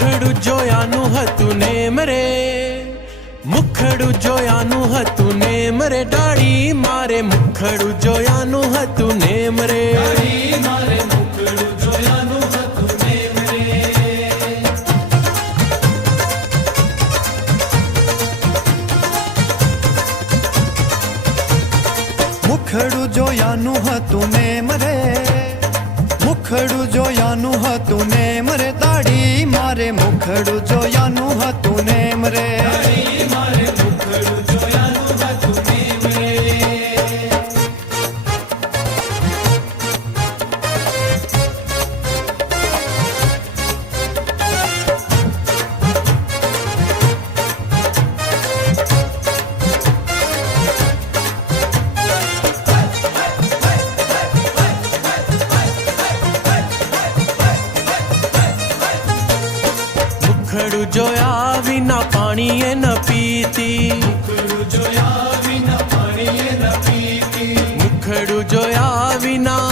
મુખડું જોયાનું હતું નેમ રે, મુખડું જોયાનું હતું નેમ રે, ડાળી મારે મુખડું જોયાનું હતું નેમ રે, મુખડું જોયાનું હતું નેમ રે, મુખડું જોયાનું હતું નેમ રે, દાઢી મારે મુખડું જોયાનું હતું નેમ રે, મુખડું જોયા વિના પાણીએ ન પીતી, મુખડું જોયા વિના પાણીએ ન પીતી, મુખડું જોયા વિના,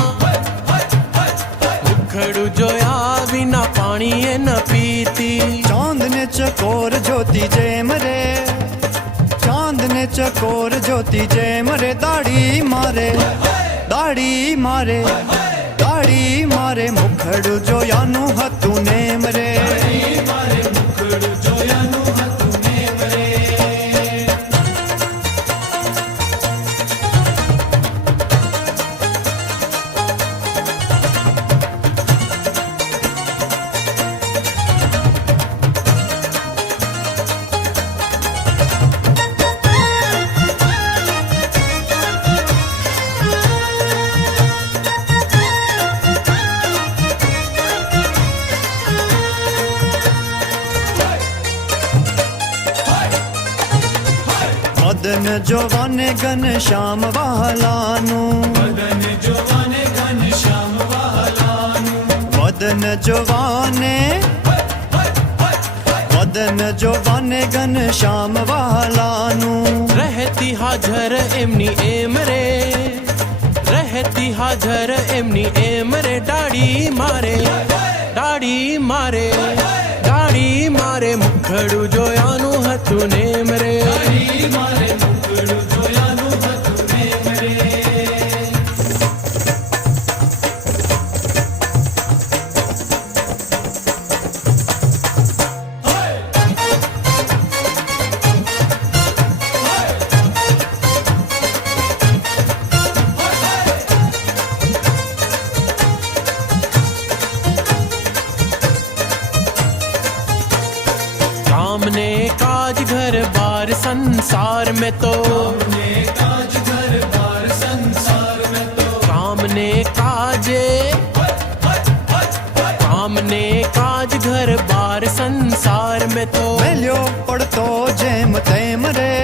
મુખડું જોયા વિના પાણીએ ન પીતી, ચાંદ ને ચકોર જોતી જેમ રે, ચાંદ ને ચકોર જોતી જેમ રે, દાઢી મારે, દાઢી મારે, દાઢી મારે મુખડું જોયાનું હતું નેમ રે, મદન જોવાને ઘન શ્યામ વહાલાનું, મદન જોવાને ઘન શ્યામ વહાલાનું, મદન જોવાને, મદન જોવાને ઘન શ્યામ વહાલાનું, રહેતી હાજર એમની એમ રે, રહેતી હાજર એમની એમ રે, ડાળી મારે, ડાળી મારે, ડાળી મારે મુખડું જોયાનું હતું નેમ રે, काम ने काज घर बार संसार में तो, काम ने काज घर बार संसार में तो, काम ने काजे, काम ने काज घर बार संसार में तो, મેલ્યો પડતો જેમ તેમ રે,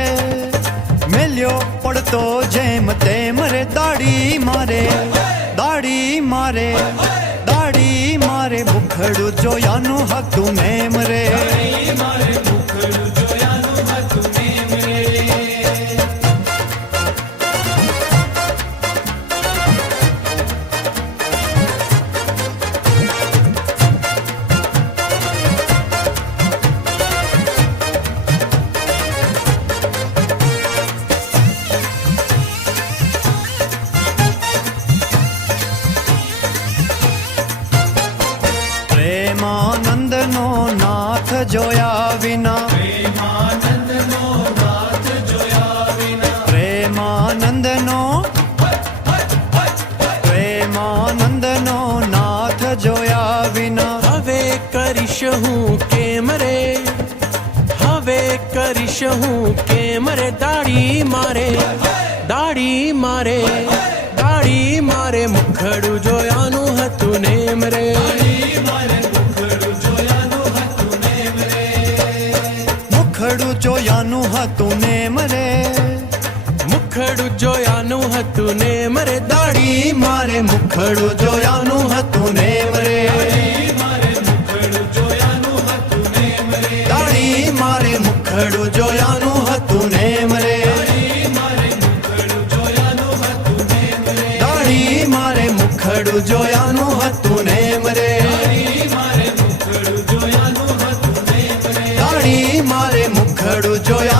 મેલ્યો પડતો જેમ તેમ રે, દાઢી મારે, દાઢી મારે, દાઢી મારે મુખડું જોયાનું હતું નેમ રે, પ્રેમાનંદનો નાથ જોયા વિના, प्रेमानंदनो नाथ जोया विना, પ્રેમાનંદનો, પ્રેમાનંદનો નાથ જોયા વિના, હવે કરીશ હું કેમ રે, હવે કરીશ હું કેમ રે, દાઢી મારે, દાઢી મારે, દાઢી મારે મુખડું જોયાનું હતું નેમ રે, મુખડું જોયાનું હતું નેમ રે, મુખડું જોયાનું હતું નેમ રે, દાઢી મારે મુખડું જોયાનું હતું નેમ રે, દાઢી મારે મુખડું જોયાનું હતું નેમ રે, દાઢી મારે મુખડું જોયાનું હતું નેમ રે, રખડું જો